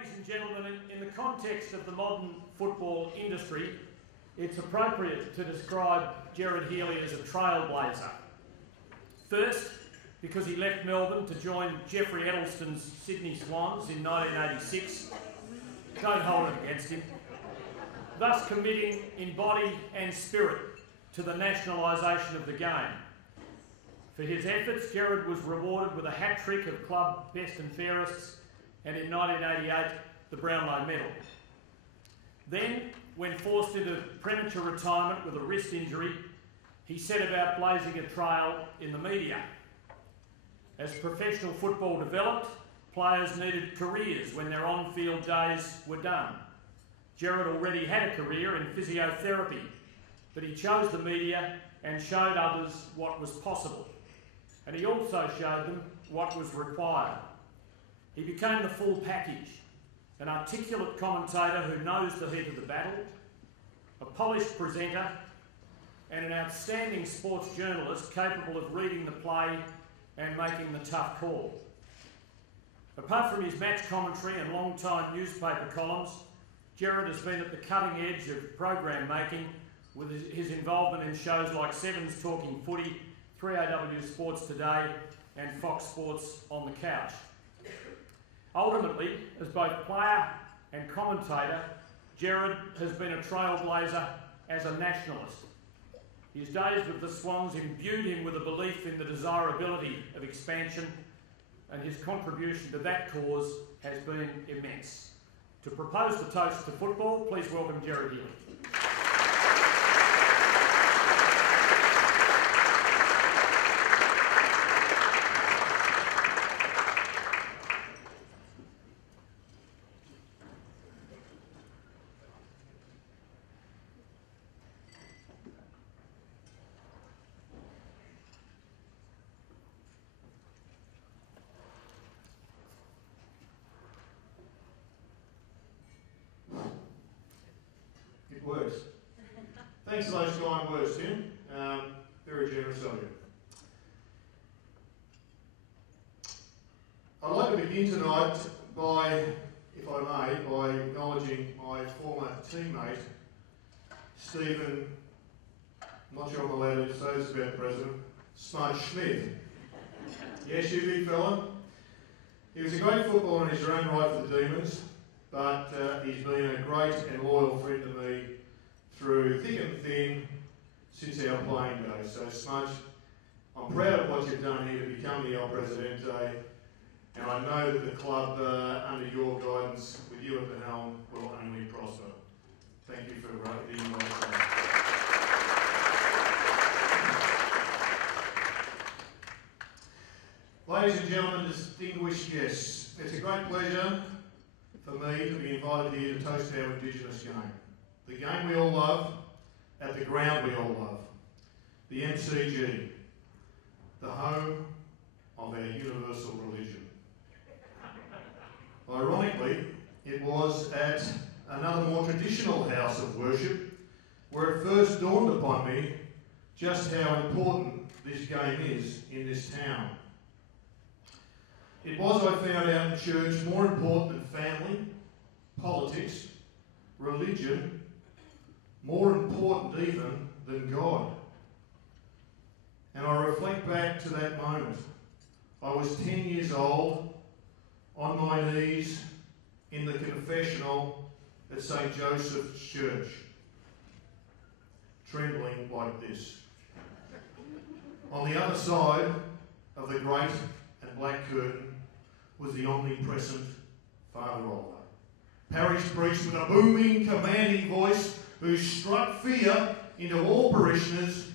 Ladies and gentlemen, in the context of the modern football industry, it's appropriate to describe Gerard Healy as a trailblazer. First, because he left Melbourne to join Geoffrey Edelston's Sydney Swans in 1986. Don't hold it against him. Thus committing in body and spirit to the nationalisation of the game. For his efforts, Gerard was rewarded with a hat-trick of club best and fairest, and in 1988, the Brownlow medal. Then, when forced into premature retirement with a wrist injury, he set about blazing a trail in the media. As professional football developed, players needed careers when their on-field days were done. Gerard already had a career in physiotherapy, but he chose the media and showed others what was possible. And he also showed them what was required. He became the full package, an articulate commentator who knows the heat of the battle, a polished presenter, and an outstanding sports journalist capable of reading the play and making the tough call. Apart from his match commentary and long-time newspaper columns, Gerard has been at the cutting edge of program making with his involvement in shows like Seven's Talking Footy, 3AW Sports Today and Fox Sports On The Couch. Ultimately, as both player and commentator, Gerard has been a trailblazer as a nationalist. His days with the Swans imbued him with a belief in the desirability of expansion, and his contribution to that cause has been immense. To propose the toast to football, please welcome Gerard Healy. Words. Thanks for those kind words, Tim. Very generous of you. I'd like to begin tonight by, if I may, by acknowledging my former teammate, Stephen, I'm not sure I'm allowed to say this about the President, Smudge Smith. Yes, you big fella. He was a great footballer in his own right for the Demons, but he's been a great and loyal friend to me through thick and thin since our playing days. So Smudge, I'm proud of what you've done here to become the El Presidente, and I know that the club under your guidance, with you at the helm, will only prosper. Thank you for the invite. Ladies and gentlemen, distinguished guests, it's a great pleasure for me to be invited here to toast our Indigenous game. The game we all love, at the ground we all love. The MCG, the home of our universal religion. Ironically, it was at another more traditional house of worship where it first dawned upon me just how important this game is in this town. It was, I found out in church, more important than family, politics, religion, more important even than God. And I reflect back to that moment. I was 10 years old, on my knees in the confessional at St. Joseph's Church, trembling like this. On the other side of the great and black curtain was the omnipresent Father Oliver, parish priest with a booming, commanding voice who struck fear into all parishioners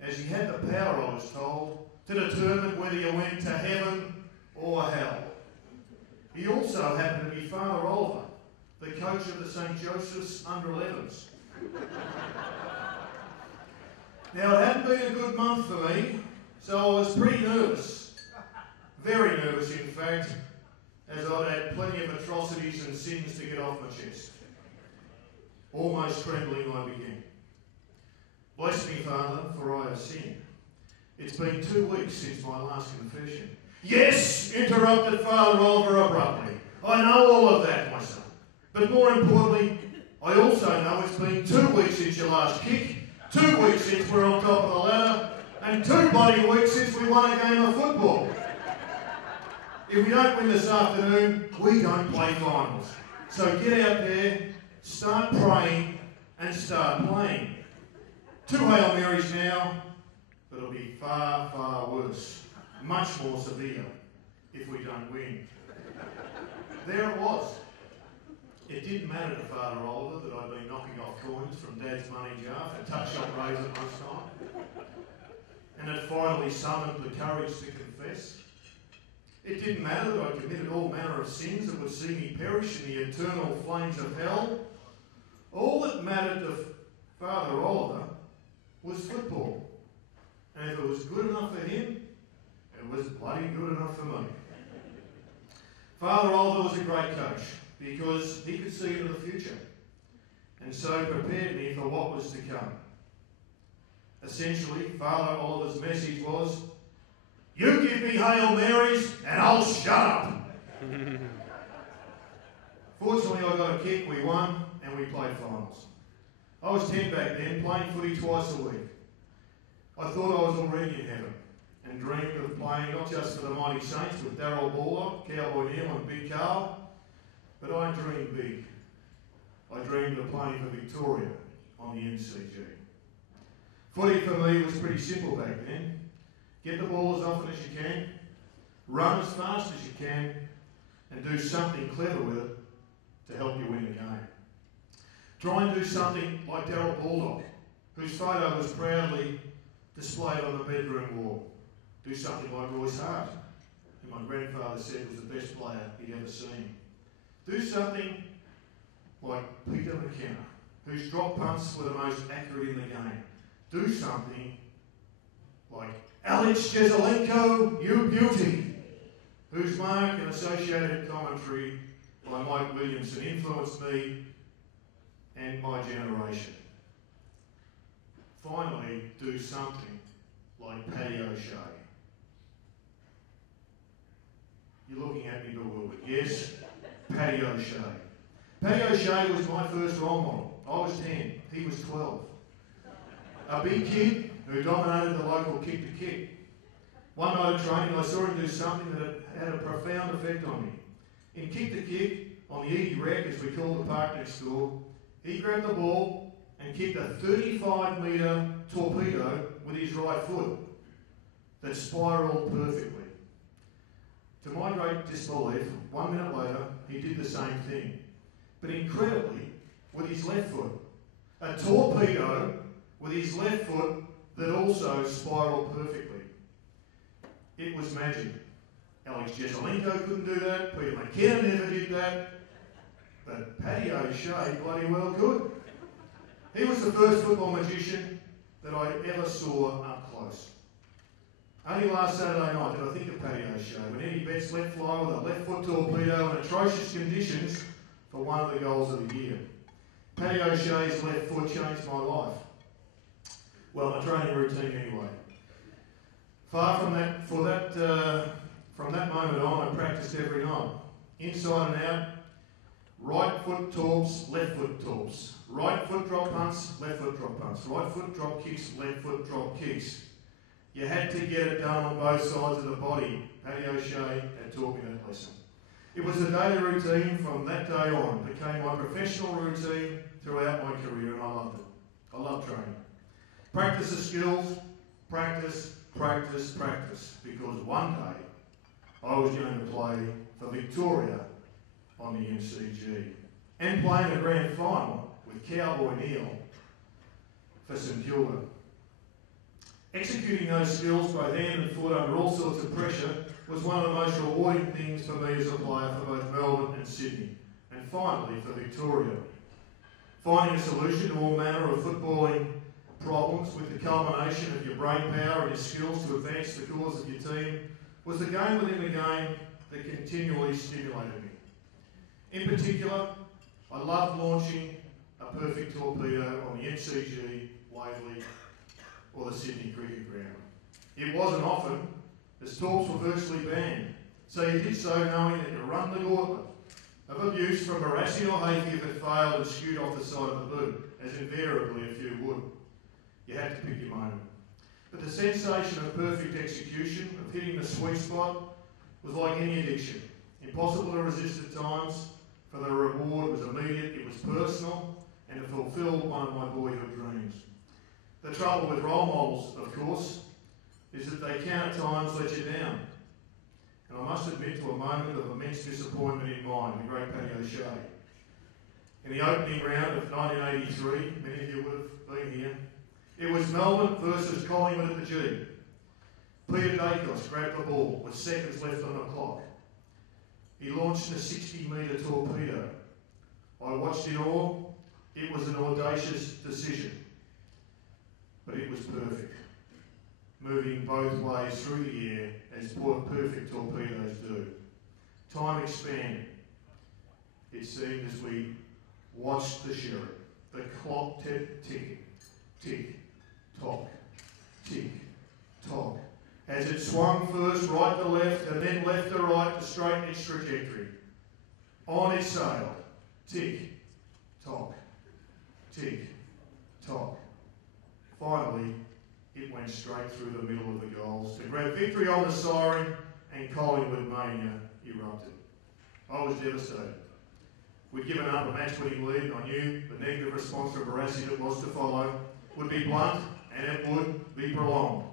as he had the power, I was told, to determine whether you went to heaven or hell. He also happened to be Father Oliver, the coach of the St. Joseph's under-11s. Now, it hadn't been a good month for me, so I was pretty nervous. Very nervous, in fact, as I'd had plenty of atrocities and sins to get off my chest. Almost trembling I began. Bless me, Father, for I have sinned. It's been 2 weeks since my last confession. Yes, interrupted Father Oliver abruptly. I know all of that, my son. But more importantly, I also know it's been 2 weeks since your last kick, 2 weeks since we're on top of the ladder, and 2 bloody weeks since we won a game of football. If we don't win this afternoon, we don't play finals. So get out there, start praying, and start playing. 2 Hail Marys now, but it'll be far, far worse. Much more severe if we don't win. There it was. It didn't matter to Father Oliver that I'd been knocking off coins from Dad's money jar for touch shop razor most time, and had finally summoned the courage to confess. It didn't matter that I committed all manner of sins that would see me perish in the eternal flames of hell. All that mattered to Father Oliver was football. And if it was good enough for him, it was bloody good enough for me. Father Oliver was a great coach because he could see into the future and so prepared me for what was to come. Essentially, Father Oliver's message was, you give me Hail Marys and I'll shut up. Fortunately, I got a kick, we won, and we played finals. I was 10 back then, playing footy twice a week. I thought I was already in heaven and dreamed of playing not just for the mighty Saints with Darryl Baldock, Cowboy Neil and Big Carl, but I dreamed big. I dreamed of playing for Victoria on the MCG. Footy for me was pretty simple back then. Get the ball as often as you can, run as fast as you can, and do something clever with it to help you win the game. Try and do something like Darryl Baldock, whose photo was proudly displayed on the bedroom wall. Do something like Royce Hart, who my grandfather said was the best player he'd ever seen. Do something like Peter McKenna, whose drop punts were the most accurate in the game. Do something like Alex Jezelenko, you beauty, whose mark and associated commentary by Mike Williamson influenced me and my generation. Finally, do something like Paddy O'Shea. You're looking at me bewildered. Yes, Paddy O'Shea. Paddy O'Shea was my first role model. I was 10, he was 12. A big kid who dominated the local kick-to-kick. One night at training, I saw him do something that had a profound effect on me. In kick-to-kick, on the Edie Rec, as we call the park next door, he grabbed the ball and kicked a 35-metre torpedo with his right foot that spiralled perfectly. To my great disbelief, 1 minute later, he did the same thing, but incredibly, with his left foot. A torpedo with his left foot that also spiralled perfectly. It was magic. Alex Jezelenko couldn't do that, Peter McKenna never did that, but Paddy O'Shea bloody well could. He was the first football magician that I ever saw up close. Only last Saturday night did I think of Paddy O'Shea when Eddie Betts let fly with a left foot torpedo in atrocious conditions for one of the goals of the year. Paddy O'Shea's left foot changed my life. Well, my training routine anyway. Far from that, from that moment on, I practiced every night. Inside and out, right foot torps, left foot torps. Right foot drop punts, left foot drop punts. Right foot drop kicks, left foot drop kicks. You had to get it done on both sides of the body. Paddy O'Shea had taught me that lesson. It was a daily routine from that day on. It became my professional routine throughout my career, and I loved it. I love training. Practice the skills, practice, practice, practice, because one day I was going to play for Victoria on the MCG and play in a grand final with Cowboy Neil for St Kilda. Executing those skills, both hand and foot, under all sorts of pressure, was one of the most rewarding things for me as a player for both Melbourne and Sydney, and finally for Victoria. Finding a solution to all manner of footballing problems with the culmination of your brain power and your skills to advance the cause of your team was the game within the game that continually stimulated me. In particular, I loved launching a perfect torpedo on the MCG, Waverley, or the Sydney Cricket Ground. It wasn't often, as torps were virtually banned, so you did so knowing that you run the gauntlet of abuse from harassing or haying if it failed and skewed off the side of the boot, as invariably a few would. You had to pick your moment. But the sensation of perfect execution, of hitting the sweet spot, was like any addiction. Impossible to resist at times, for the reward was immediate, it was personal, and it fulfilled one of my boyhood dreams. The trouble with role models, of course, is that they can at times let you down. And I must admit to a moment of immense disappointment in mine, the great Paddy O'Shea. In the opening round of 1983, many of you would have been here, it was Melbourne versus Collingwood at the G. Peter Dacos grabbed the ball with seconds left on the clock. He launched a 60-metre torpedo. I watched it all. It was an audacious decision, but it was perfect, moving both ways through the air as perfect torpedoes do. Time expanded. It seemed as we watched the sheriff, the clock ticking, tick, tock, tick, tock, as it swung first right to left and then left to right to straighten its trajectory. On it sailed, tick, tock, tick, tock. Finally, it went straight through the middle of the goals to grab victory on the siren, and Collingwood mania erupted. I was devastated. We'd given up a match-winning lead, and I knew the negative response from Barassi that was to follow would be blunt and it would be prolonged.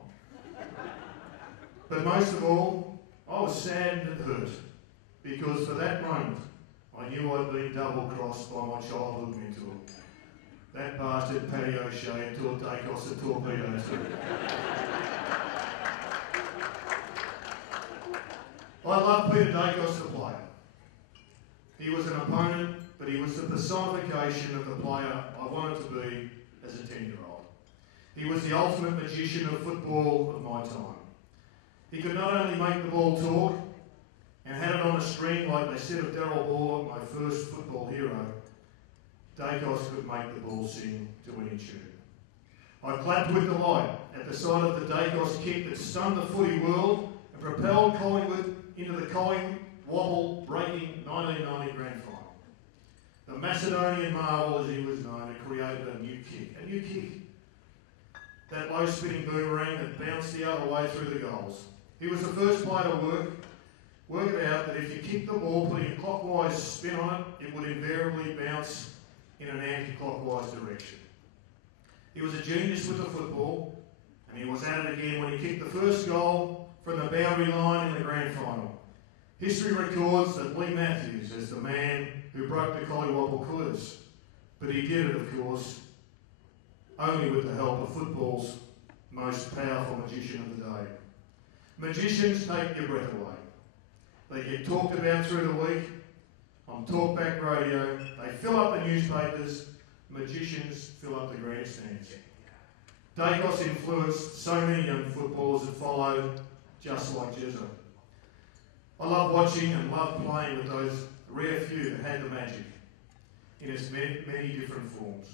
But most of all, I was saddened and hurt, because for that moment, I knew I'd been double-crossed by my childhood mentor. That bastard Paddy O'Shea had taught Dacos a torpedo too. I love Peter Dacos, the player. He was an opponent, but he was the personification of the player I wanted to be as a 10-year-old. He was the ultimate magician of football of my time. He could not only make the ball talk and had it on a string like they said of Darryl Ball, my first football hero. Dacos could make the ball sing to any tune. I clapped with delight at the sight of the Dacos kick that stunned the footy world and propelled Collingwood into the Wobble breaking 1990 grand final. The Macedonian marvel, as he was known, had created a new kick. That low spinning boomerang that bounced the other way through the goals. He was the first player to work it out that if you kicked the ball putting a clockwise spin on it, it would invariably bounce in an anti-clockwise direction. He was a genius with the football, and he was at it again when he kicked the first goal from the boundary line in the grand final. History records that Lee Matthews as the man who broke the Collywobble curse, but he did it, of course, only with the help of football's most powerful magician of the day. Magicians take your breath away. They get talked about through the week, on talkback radio, they fill up the newspapers, magicians fill up the grandstands. Dacos influenced so many young footballers that followed, just like Jezza. I love watching and love playing with those rare few that had the magic in its many different forms.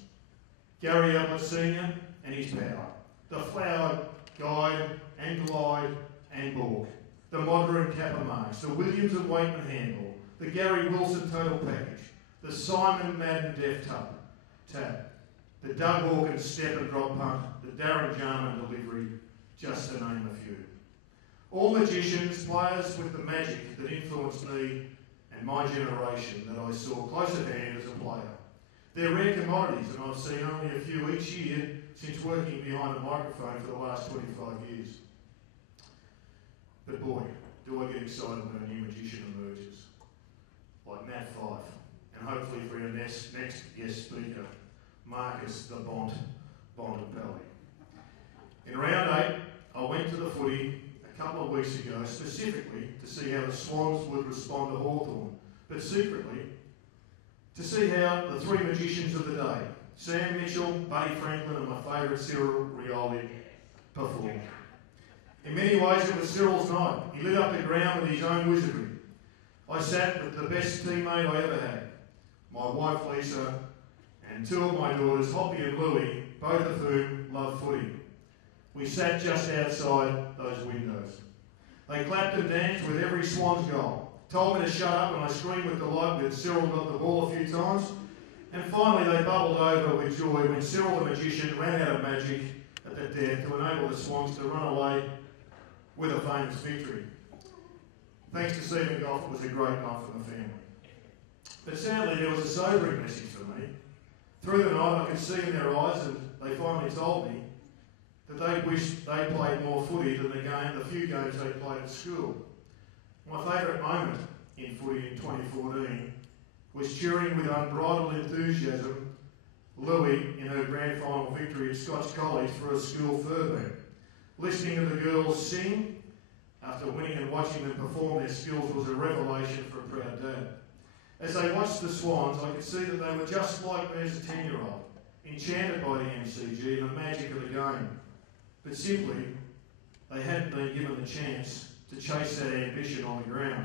Gary Ablett Sr. and his power, the flower guide and glide and balk, the modern Kappa marks, the Williams and Waitman handball, the Gary Wilson total package, the Simon Madden deft tap, the Doug Hawkins step and drop punt, the Darren Jarman delivery, just to name a few. All magicians, players with the magic that influenced me and my generation that I saw close at hand as a player. They're rare commodities, and I've seen only a few each year since working behind a microphone for the last 25 years. But boy, do I get excited when a new magician emerges, like Nat Fife, and hopefully for our next guest speaker, Marcus the Bontempelli. In round 8, I went to the footy a couple of weeks ago specifically to see how the Swans would respond to Hawthorn, but secretly to see how the three magicians of the day, Sam Mitchell, Buddy Franklin and my favourite Cyril Rioli, performed. In many ways it was Cyril's night. He lit up the ground with his own wizardry. I sat with the best teammate I ever had, my wife Lisa, and two of my daughters, Hoppy and Louie, both of whom love footy. We sat just outside those windows. They clapped and danced with every Swans goal, told me to shut up, and I screamed with delight when Cyril got the ball a few times. And finally they bubbled over with joy when Cyril the magician ran out of magic at the death to enable the Swans to run away with a famous victory. Thanks to Stephen Goff, it was a great night for the family. But sadly there was a sobering message for me. Through the night I could see in their eyes, and they finally told me, that they wished they played more footy than the few games they played at school. My favourite moment in footy in 2014 was cheering with unbridled enthusiasm Louie in her grand final victory at Scotch College for a school furbeam. Listening to the girls sing after winning and watching them perform their skills was a revelation for a proud dad. As they watched the Swans, I could see that they were just like me as a 10-year-old, enchanted by the MCG and the magic of the game. But simply, they hadn't been given the chance to chase that ambition on the ground.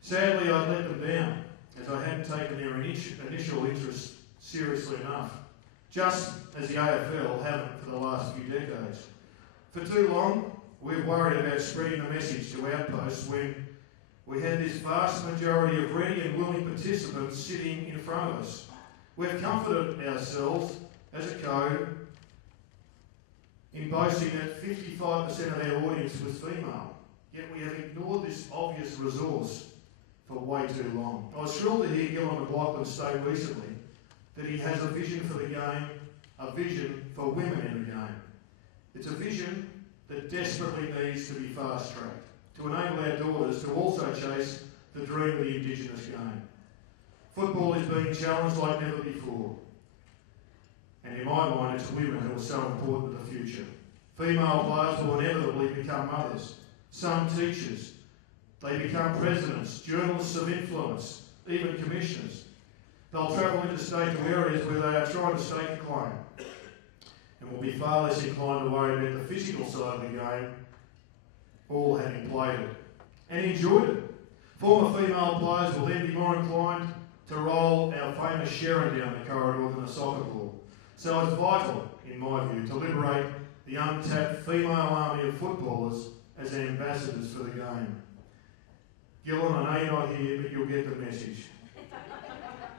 Sadly, I'd let them down, as I hadn't taken their initial interest seriously enough, just as the AFL haven't for the last few decades. For too long, we've worried about spreading the message to outposts when we had this vast majority of ready and willing participants sitting in front of us. We've comforted ourselves as a code in boasting that 55% of our audience was female, yet we have ignored this obvious resource for way too long. I was thrilled to hear Gillon McLachlan state recently that he has a vision for the game, a vision for women in the game. It's a vision that desperately needs to be fast-tracked to enable our daughters to also chase the dream of the Indigenous game. Football is being challenged like never before. And in my mind, it's women who are so important to the future. Female players will inevitably become mothers, some teachers. They become presidents, journalists of influence, even commissioners. They'll travel interstate to areas where they are trying to stake a claim and will be far less inclined to worry about the physical side of the game, all having played it and enjoyed it. Former female players will then be more inclined to roll our famous Sharon down the corridor than a soccer ball. So it's vital, in my view, to liberate the untapped female army of footballers as ambassadors for the game. Gillon, I know you're not here, but you'll get the message.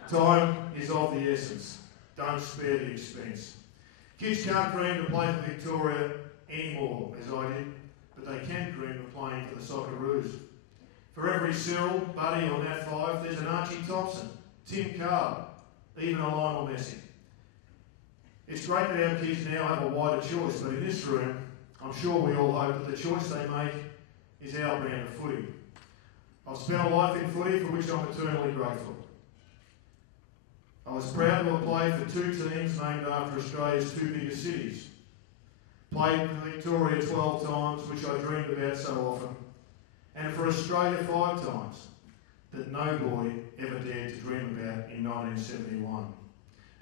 Time is of the essence. Don't spare the expense. Kids can't dream to play for Victoria anymore, as I did, but they can dream of playing for the Socceroos. For every Cyril, Buddy or Nat 5, there's an Archie Thompson, Tim Carr, even a Lionel Messi. It's great that our kids now have a wider choice, but in this room, I'm sure we all hope that the choice they make is our brand of footy. I've spent a life in footy for which I'm eternally grateful. I was proud to have played for two teams named after Australia's two biggest cities. Played for Victoria 12 times, which I dreamed about so often, and for Australia 5 times, that no boy ever dared to dream about in 1971.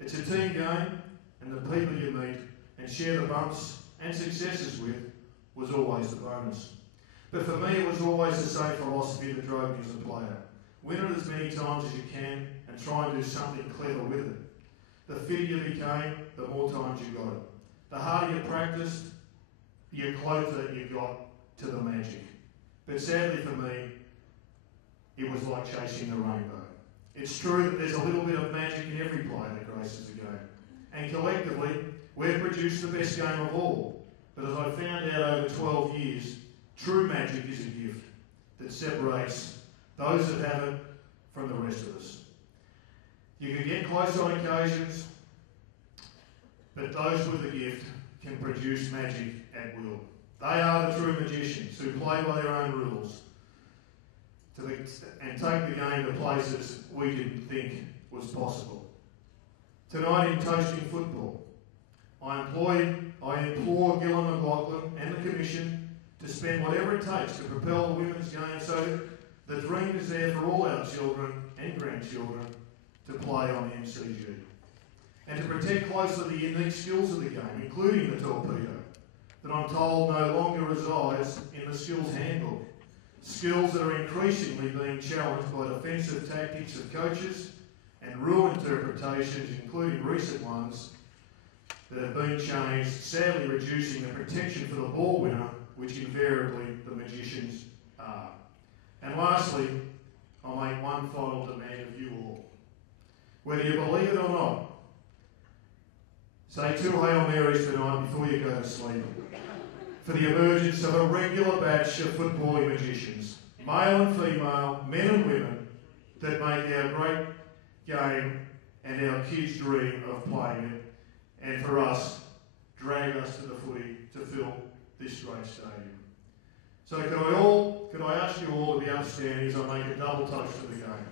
It's a team game, and the people you meet and share the bumps and successes with was always the bonus. But for me, it was always the same philosophy that drove me as a player. Win it as many times as you can and try and do something clever with it. The fitter you became, the more times you got it. The harder you practiced, the closer you got to the magic. But sadly for me, it was like chasing the rainbow. It's true that there's a little bit of magic in every player that graces the game. And collectively, we've produced the best game of all. But as I found out over 12 years, true magic is a gift that separates those that have it from the rest of us. You can get close on occasions, but those with the gift can produce magic at will. They are the true magicians who play by their own rules and take the game to places we didn't think was possible. Tonight in Toasting Football, I implore Gillon McLachlan and the Commission to spend whatever it takes to propel the women's game so the dream is there for all our children and grandchildren to play on the MCG. And to protect closely the unique skills of the game, including the torpedo, that I'm told no longer resides in the skills handbook. Skills that are increasingly being challenged by defensive tactics of coaches and rule interpretations, including recent ones, that have been changed, sadly reducing the protection for the ball winner, which invariably the magicians are. And lastly, one final demand of you all. Whether you believe it or not, say 2 Hail Marys tonight before you go to sleep for the emergence of a regular batch of footballing magicians, male and female, men and women, that make our great game and our kids' dream of playing it, and for us, drag us to the footy to fill this great stadium. So could I ask you all to be upstanding as I make a double toast to the game.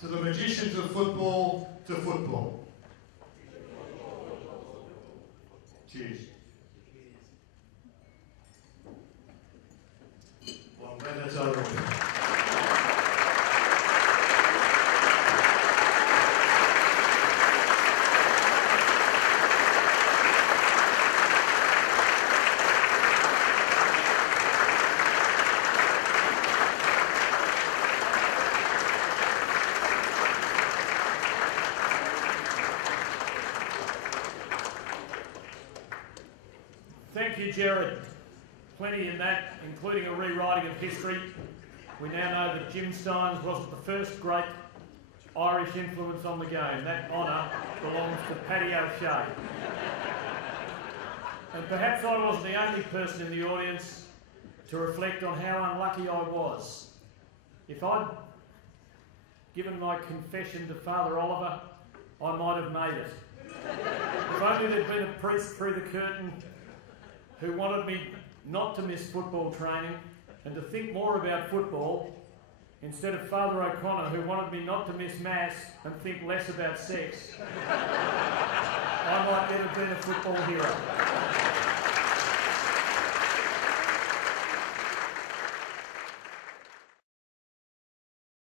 To the magicians of football, to football. Cheers. Well, I'm glad that's over with. Thank you, Gerard. Plenty in that, including a rewriting of history. We now know that Jim Stynes wasn't the first great Irish influence on the game. That honour belongs to Paddy O'Shea. And perhaps I wasn't the only person in the audience to reflect on how unlucky I was. If I'd given my confession to Father Oliver, I might have made it. If only there'd been a priest through the curtain who wanted me not to miss football training and to think more about football, instead of Father O'Connor, who wanted me not to miss Mass and think less about sex, I might yet have been a football hero.